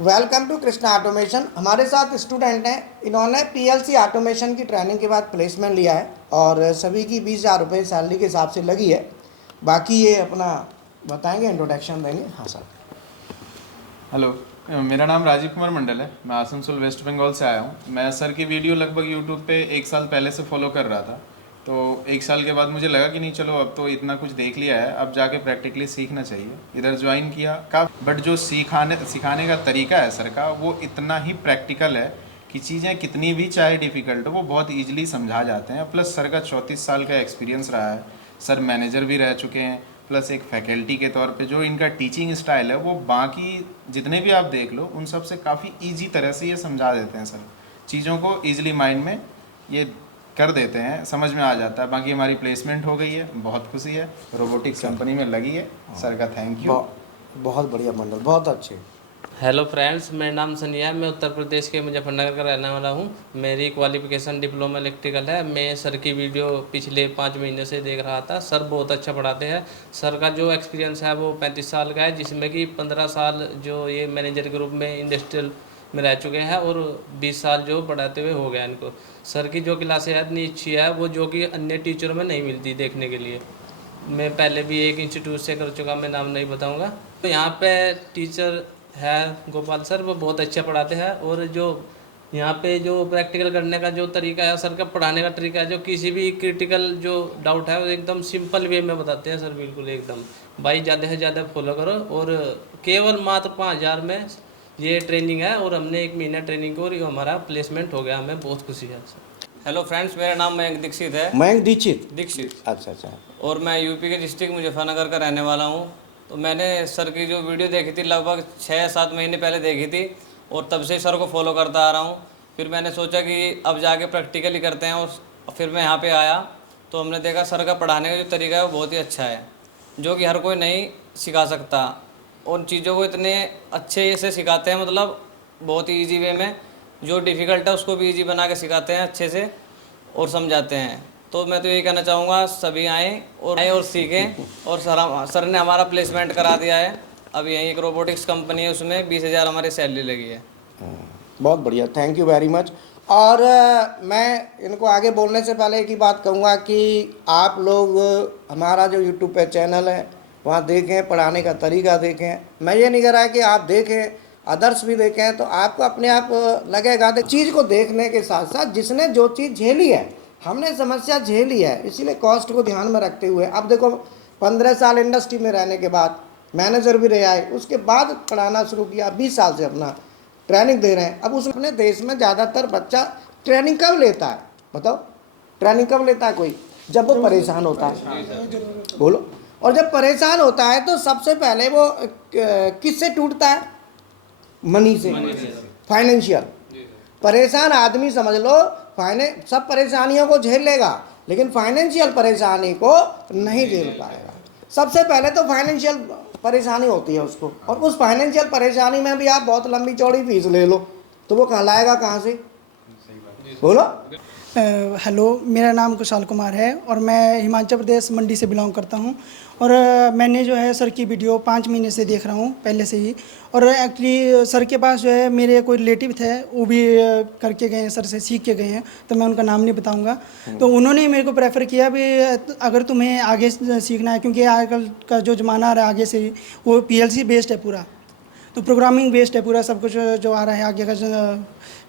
Welcome to Krishna automation. हमारे साथ student हैं, इन्होंने पीएलसी ऑटोमेशन की ट्रेनिंग के बाद प्लेसमेंट लिया है और सभी की 20,000 रुपये सैलरी के हिसाब से लगी है। बाकी ये अपना बताएंगे, इंट्रोडक्शन देंगे। हाँ सर। हेलो, मेरा नाम राजीव कुमार मंडल है। मैं आसनसोल वेस्ट बंगाल से आया हूँ। मैं सर की वीडियो लगभग यूट्यूब पे 1 साल पहले से फॉलो कर रहा था। तो 1 साल के बाद मुझे लगा कि नहीं, चलो अब तो इतना कुछ देख लिया है, अब जाके प्रैक्टिकली सीखना चाहिए। इधर ज्वाइन किया का, बट जो सिखाने का तरीका है सर का, वो इतना ही प्रैक्टिकल है कि चीज़ें कितनी भी चाहे डिफ़िकल्ट हो, वो बहुत ईजिली समझा जाते हैं। प्लस सर का 34 साल का एक्सपीरियंस रहा है। सर मैनेजर भी रह चुके हैं, प्लस एक फैकल्टी के तौर पे जो इनका टीचिंग स्टाइल है वो बाकी जितने भी आप देख लो उन सब से काफ़ी इजी तरह से ये समझा देते हैं सर। चीज़ों को इजीली माइंड में ये कर देते हैं, समझ में आ जाता है। बाकी हमारी प्लेसमेंट हो गई है, बहुत खुशी है, रोबोटिक्स कंपनी में लगी है। सर का थैंक यू। बहुत बढ़िया मंडल, बहुत अच्छे। हेलो फ्रेंड्स, मेरा नाम सनिया है। मैं उत्तर प्रदेश के मुजफ्फरनगर का रहने वाला हूँ। मेरी क्वालिफिकेशन डिप्लोमा इलेक्ट्रिकल है। मैं सर की वीडियो पिछले 5 महीने से देख रहा था। सर बहुत अच्छा पढ़ाते हैं। सर का जो एक्सपीरियंस है वो 35 साल का है, जिसमें कि 15 साल जो ये मैनेजर के रूप में इंडस्ट्रियल में रह चुके हैं और 20 साल जो पढ़ाते हुए हो गया इनको। सर की जो क्लासें है इतनी अच्छी है, वो जो कि अन्य टीचरों में नहीं मिलती देखने के लिए। मैं पहले भी एक इंस्टीट्यूट से कर चुका, मैं नाम नहीं बताऊँगा। तो यहाँ पे टीचर है गोपाल सर, वो बहुत अच्छा पढ़ाते हैं। और जो यहाँ पे जो प्रैक्टिकल करने का जो तरीका है, सर का पढ़ाने का तरीका है, जो किसी भी क्रिटिकल जो डाउट है वो एकदम सिंपल वे में बताते हैं सर। बिल्कुल एकदम भाई ज़्यादा से ज़्यादा फॉलो करो। और केवल मात्र 5,000 में ये ट्रेनिंग है और हमने 1 महीना ट्रेनिंग की और हमारा प्लेसमेंट हो गया। हमें बहुत खुशी है सर। हेलो फ्रेंड्स, मेरा नाम मयंक दीक्षित है। मयंक दीक्षित। दीक्षित। अच्छा अच्छा। और मैं यूपी के डिस्ट्रिक्ट मुजफ्फरनगर का रहने वाला हूँ। तो मैंने सर की जो वीडियो देखी थी लगभग 6-7 महीने पहले देखी थी और तब से सर को फॉलो करता आ रहा हूँ। फिर मैंने सोचा कि अब जाके प्रैक्टिकली करते हैं और फिर मैं यहाँ पे आया तो हमने देखा सर का पढ़ाने का जो तरीका है वो बहुत ही अच्छा है, जो कि हर कोई नहीं सिखा सकता। उन चीज़ों को इतने अच्छे से सिखाते हैं, मतलब बहुत ही ईजी वे में। जो डिफ़िकल्ट है उसको भी ईजी बना के सिखाते हैं अच्छे से और समझाते हैं। तो मैं तो यही कहना चाहूँगा, सभी आएँ और सीखें। और सर ने हमारा प्लेसमेंट करा दिया है। अभी यहीं एक रोबोटिक्स कंपनी है, उसमें 20,000 हमारी सैलरी लगी है। बहुत बढ़िया, थैंक यू वेरी मच। और मैं इनको आगे बोलने से पहले एक ही बात कहूँगा कि आप लोग हमारा जो यूट्यूब पे चैनल है वहाँ देखें, पढ़ाने का तरीका देखें। मैं ये नहीं कह रहा है कि आप देखें, अदर्स भी देखें, तो आपको अपने आप लगेगा। चीज़ को देखने के साथ साथ जिसने जो चीज़ झेली है, हमने समस्या झेली है, इसीलिए कॉस्ट को ध्यान में रखते हुए अब देखो 15 साल इंडस्ट्री में रहने के बाद मैनेजर भी रहे आए, उसके बाद पढ़ाना शुरू किया, 20 साल से अपना ट्रेनिंग दे रहे हैं। अब उसमें अपने देश में ज़्यादातर बच्चा ट्रेनिंग कब लेता है, बताओ? ट्रेनिंग कब लेता है कोई? जब वो परेशान होता है, बोलो। और जब परेशान होता है तो सबसे पहले वो किससे टूटता है? मनी से, फाइनेंशियल। परेशान आदमी समझ लो सब परेशानियों को झेल लेगा, लेकिन फाइनेंशियल परेशानी को नहीं झेल पाएगा। सबसे पहले तो फाइनेंशियल परेशानी होती है उसको, और उस फाइनेंशियल परेशानी में भी आप बहुत लंबी चौड़ी फीस ले लो तो वो कहाँ लाएगा, कहाँ से? बोलो। हेलो, मेरा नाम कुशाल कुमार है और मैं हिमाचल प्रदेश मंडी से बिलोंग करता हूं। और मैंने जो है सर की वीडियो 5 महीने से देख रहा हूं पहले से ही। और एक्चुअली सर के पास जो है मेरे कोई रिलेटिव थे, वो भी करके गए हैं, सर से सीख के गए हैं, तो मैं उनका नाम नहीं बताऊंगा। तो उन्होंने मेरे को प्रेफर किया भी अगर तुम्हें आगे सीखना है, क्योंकि आजकल का जो ज़माना आ रहा है आगे से वो PLC बेस्ड है पूरा, तो प्रोग्रामिंग बेस्ड है पूरा सब कुछ जो आ रहा है आगे का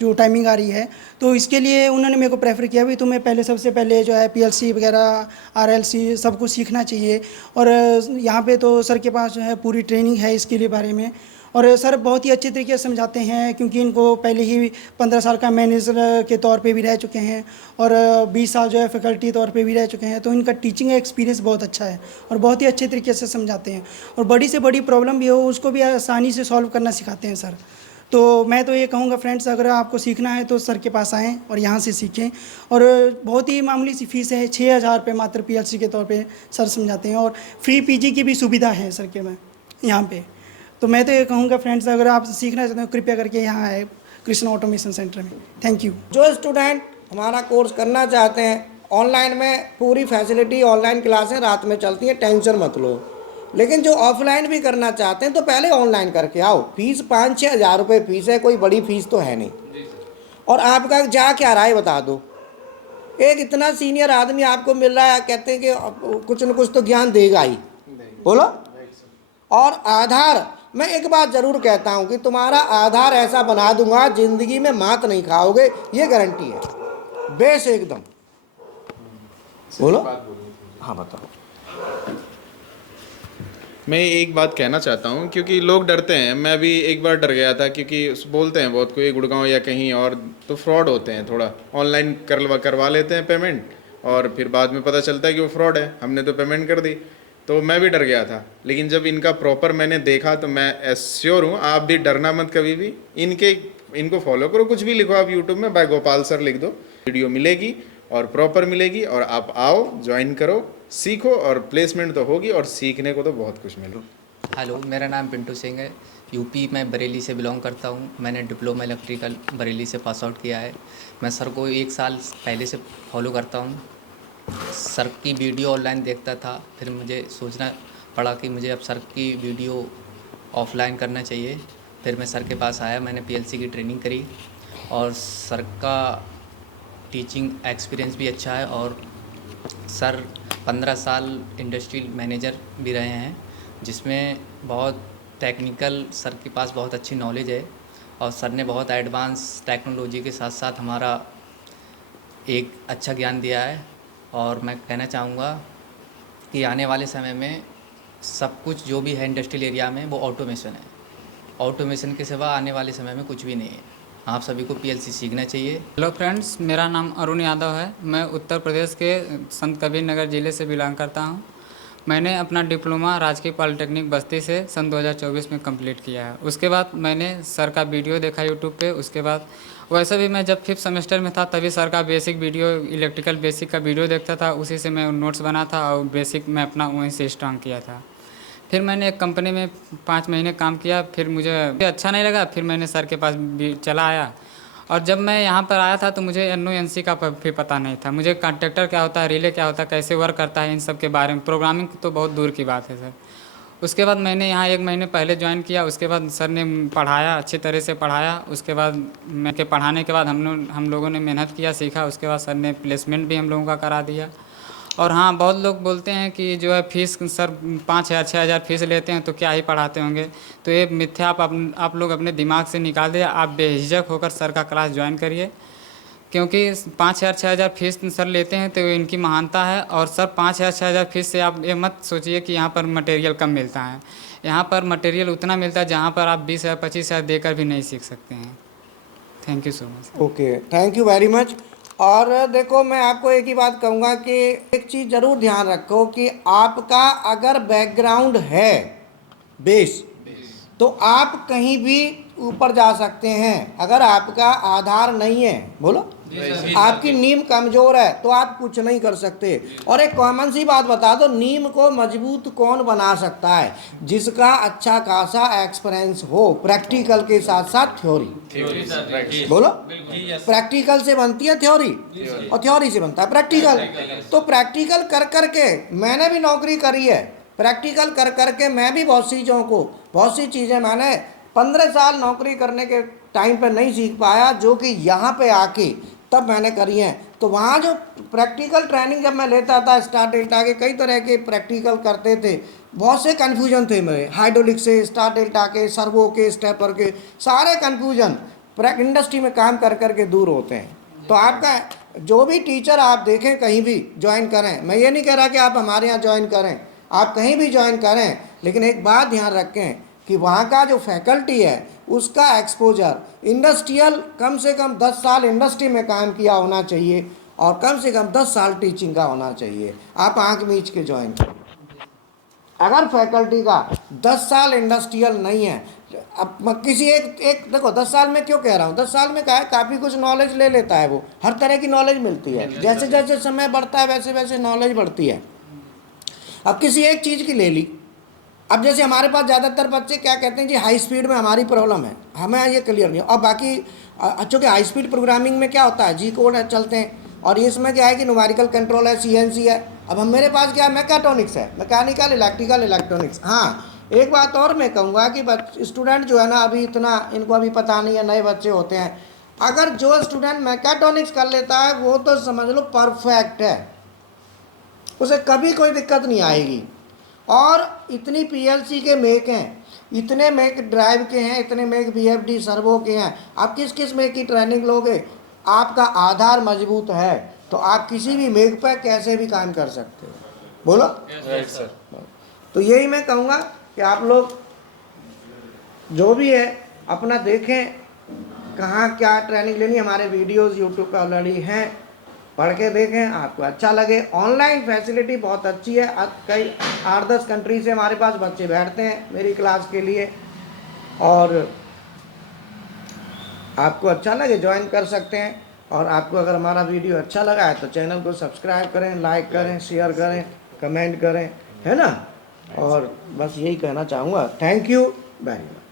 जो टाइमिंग आ रही है। तो इसके लिए उन्होंने मेरे को प्रेफर किया भी तुम्हें पहले सबसे पहले जो है PLC वगैरह RLC सब कुछ सीखना चाहिए। और यहाँ पे तो सर के पास जो है पूरी ट्रेनिंग है इसके लिए बारे में। और सर बहुत ही अच्छे तरीके से समझाते हैं, क्योंकि इनको पहले ही 15 साल का मैनेजर के तौर पे भी रह चुके हैं और 20 साल जो है फैकल्टी तौर पे भी रह चुके हैं। तो इनका टीचिंग एक्सपीरियंस बहुत अच्छा है और बहुत ही अच्छे तरीके से समझाते हैं। और बड़ी से बड़ी प्रॉब्लम भी हो उसको भी आसानी से सॉल्व करना सिखाते हैं सर। तो मैं तो ये कहूँगा फ्रेंड्स, अगर आपको सीखना है तो सर के पास आएँ और यहाँ से सीखें। और बहुत ही मामूली सी फीस है, 6,000 रुपये मात्र PLC के तौर पे सर समझाते हैं। और फ्री PG की भी सुविधा है सर के में यहाँ पे। तो मैं तो ये कहूँगा फ्रेंड्स, अगर आप सीखना चाहते हो कृपया करके यहाँ आए कृष्णा ऑटोमेशन सेंटर में। Thank you. जो स्टूडेंट हमारा कोर्स करना चाहते हैं, ऑनलाइन में पूरी फैसिलिटी, ऑनलाइन क्लासें रात में चलती हैं, टेंशन मत लो। लेकिन जो ऑफलाइन भी करना चाहते हैं तो पहले ऑनलाइन करके आओ। फीस 5-6 हज़ार रुपये फीस है, कोई बड़ी फीस तो है नहीं। और आपका जा क्या रहा है बता दो। एक इतना सीनियर आदमी आपको मिल रहा है, कहते हैं कि कुछ न कुछ तो ज्ञान देगा ही, बोलो। और आधार, मैं एक बात ज़रूर कहता हूँ कि तुम्हारा आधार ऐसा बना दूंगा ज़िंदगी में मात नहीं खाओगे, ये गारंटी है, बेस एकदम। बोलो। हाँ बताओ। मैं एक बात कहना चाहता हूँ, क्योंकि लोग डरते हैं। मैं भी एक बार डर गया था, क्योंकि बोलते हैं बहुत कोई गुड़गांव या कहीं और तो फ्रॉड होते हैं, थोड़ा ऑनलाइन करवा लेते हैं पेमेंट, और फिर बाद में पता चलता है कि वो फ्रॉड है, हमने तो पेमेंट कर दी। तो मैं भी डर गया था, लेकिन जब इनका प्रॉपर मैंने देखा तो मैं एश्योर हूँ, आप भी डरना मत कभी भी। इनको फॉलो करो, कुछ भी लिखो आप यूट्यूब में बाय गोपाल सर लिख दो, वीडियो मिलेगी और प्रॉपर मिलेगी। और आप आओ, ज्वाइन करो, सीखो, और प्लेसमेंट तो होगी और सीखने को तो बहुत कुछ मिलेगा। हेलो, मेरा नाम पिंटू सिंह है। यूपी में बरेली से बिलोंग करता हूँ। मैंने डिप्लोमा इलेक्ट्रिकल बरेली से पास आउट किया है। मैं सर को 1 साल पहले से फॉलो करता हूँ। सर की वीडियो ऑनलाइन देखता था, फिर मुझे सोचना पड़ा कि मुझे अब सर की वीडियो ऑफलाइन करना चाहिए। फिर मैं सर के पास आया, मैंने पीएलसी की ट्रेनिंग करी और सर का टीचिंग एक्सपीरियंस भी अच्छा है। और सर 15 साल इंडस्ट्रियल मैनेजर भी रहे हैं, जिसमें बहुत टेक्निकल, सर के पास बहुत अच्छी नॉलेज है। और सर ने बहुत एडवांस टेक्नोलॉजी के साथ साथ हमारा एक अच्छा ज्ञान दिया है। और मैं कहना चाहूँगा कि आने वाले समय में सब कुछ जो भी है इंडस्ट्रियल एरिया में वो ऑटोमेशन है। ऑटोमेशन के सिवा आने वाले समय में कुछ भी नहीं है। आप सभी को पीएलसी सीखना चाहिए। हेलो फ्रेंड्स, मेरा नाम अरुण यादव है। मैं उत्तर प्रदेश के संत कबीर नगर ज़िले से बिलोंग करता हूं। मैंने अपना डिप्लोमा राजकीय पॉलिटेक्निक बस्ती से सन 2024 में कंप्लीट किया है। उसके बाद मैंने सर का वीडियो देखा यूट्यूब पे। उसके बाद वैसे भी मैं जब 5th सेमेस्टर में था तभी सर का बेसिक वीडियो, इलेक्ट्रिकल बेसिक का वीडियो देखता था, उसी से मैं नोट्स बना था और बेसिक मैं अपना वहीं से स्ट्रांग किया था। फिर मैंने एक कंपनी में 5 महीने काम किया, फिर मुझे अच्छा नहीं लगा, फिर मैंने सर के पास भी चला आया। और जब मैं यहाँ पर आया था तो मुझे NONC का भी पता नहीं था। मुझे कॉन्ट्रैक्टर क्या होता है, रिले क्या होता है, कैसे वर्क करता है, इन सब के बारे में। प्रोग्रामिंग तो बहुत दूर की बात है सर। उसके बाद मैंने यहाँ 1 महीने पहले ज्वाइन किया। उसके बाद सर ने पढ़ाया, अच्छी तरह से पढ़ाया। उसके बाद मैं के पढ़ाने के बाद हम लोगों ने मेहनत किया, सीखा। उसके बाद सर ने प्लेसमेंट भी हम लोगों का करा दिया। और हाँ, बहुत लोग बोलते हैं कि जो है फीस सर 5,000-6,000 फीस लेते हैं तो क्या ही पढ़ाते होंगे। तो ये मिथ्या आप लोग अपने दिमाग से निकाल दिया। आप बेझिझक होकर सर का क्लास ज्वाइन करिए, क्योंकि 5,000-6,000 फीस सर लेते हैं तो इनकी महानता है। और सर 5,000-6,000 फीस से आप ये मत सोचिए कि यहाँ पर मटेरियल कम मिलता है। यहाँ पर मटेरियल उतना मिलता है जहाँ पर आप 20,000-25,000 देकर भी नहीं सीख सकते हैं। Thank you so much. Okay, thank you very much. और देखो, मैं आपको एक ही बात कहूँगा कि एक चीज़ ज़रूर ध्यान रखो कि आपका अगर बैकग्राउंड है बेस, तो आप कहीं भी ऊपर जा सकते हैं। अगर आपका आधार नहीं है, बोलो, आपकी नींव कमज़ोर है तो आप कुछ नहीं कर सकते। और एक कॉमन सी बात बता दो, नींव को मजबूत कौन बना सकता है? जिसका अच्छा खासा एक्सपीरियंस हो, प्रैक्टिकल के साथ साथ थ्योरी। बोलो, प्रैक्टिकल से बनती है थ्योरी और थ्योरी से बनता है प्रैक्टिकल। तो प्रैक्टिकल कर कर के मैंने भी नौकरी करी है। प्रैक्टिकल कर कर के मैं भी बहुत सी चीज़ें मैंने 15 साल नौकरी करने के टाइम पे नहीं सीख पाया, जो कि यहाँ पे आके तब मैंने करी हैं। तो वहाँ जो प्रैक्टिकल ट्रेनिंग जब मैं लेता था, स्टार डेल्टा के कई तरह के प्रैक्टिकल करते थे, बहुत से कन्फ्यूजन थे मेरे, हाइड्रोलिक से, स्टार डेल्टा के, सर्वो के, स्टेपर के, सारे कन्फ्यूजन इंडस्ट्री में काम कर कर के दूर होते हैं। तो आपका जो भी टीचर आप देखें कहीं भी ज्वाइन करें। मैं ये नहीं कह रहा कि आप हमारे यहाँ ज्वाइन करें, आप कहीं भी ज्वाइन करें, लेकिन एक बात ध्यान रखें कि वहाँ का जो फैकल्टी है उसका एक्सपोजर इंडस्ट्रियल, कम से कम 10 साल इंडस्ट्री में काम किया होना चाहिए और कम से कम 10 साल टीचिंग का होना चाहिए। आप आंख मीच के ज्वाइन करें। अगर फैकल्टी का 10 साल इंडस्ट्रियल नहीं है, अब किसी एक देखो, 10 साल में क्यों कह रहा हूँ, 10 साल में क्या है, काफ़ी कुछ नॉलेज ले लेता है वो, हर तरह की नॉलेज मिलती है। जैसे जैसे समय बढ़ता है वैसे वैसे नॉलेज बढ़ती है। अब किसी एक चीज़ की ले ली, अब जैसे हमारे पास ज़्यादातर बच्चे क्या कहते हैं जी, हाई स्पीड में हमारी प्रॉब्लम है, हमें ये क्लियर नहीं। और बाकी चूँकि हाई स्पीड प्रोग्रामिंग में क्या होता है, जी कोड चलते हैं और इसमें क्या है कि न्यूमेरिकल कंट्रोल है, CNC है। अब हम मेरे पास क्या है, मैकेट्रॉनिक्स है, मैकेनिकल, इलेक्ट्रिकल, इलेक्ट्रॉनिक्स। हाँ, एक बात और मैं कहूँगा कि स्टूडेंट जो है ना, अभी इतना इनको अभी पता नहीं है, नए बच्चे होते हैं, अगर जो स्टूडेंट मैकेट्रॉनिक्स कर लेता है वो तो समझ लो परफेक्ट है, उसे कभी कोई दिक्कत नहीं आएगी। और इतनी PLC के मेक हैं, इतने मेक ड्राइव के हैं, इतने मेक VFD सर्वो के हैं, आप किस किस मेक की ट्रेनिंग लोगे, आपका आधार मजबूत है तो आप किसी भी मेक पर कैसे भी काम कर सकते हो। बोलो। Right sir. तो यही मैं कहूँगा कि आप लोग जो भी है अपना देखें कहाँ क्या ट्रेनिंग लेनी। हमारे वीडियोस यूट्यूब पे ऑलरेडी हैं, पढ़ के देखें, आपको अच्छा लगे। ऑनलाइन फैसिलिटी बहुत अच्छी है, कई 8-10 कंट्री से हमारे पास बच्चे बैठते हैं मेरी क्लास के लिए, और आपको अच्छा लगे ज्वाइन कर सकते हैं। और आपको अगर हमारा वीडियो अच्छा लगा है तो चैनल को सब्सक्राइब करें, लाइक करें, शेयर करें, कमेंट करें, है ना। और बस यही कहना चाहूँगा। Thank you very much.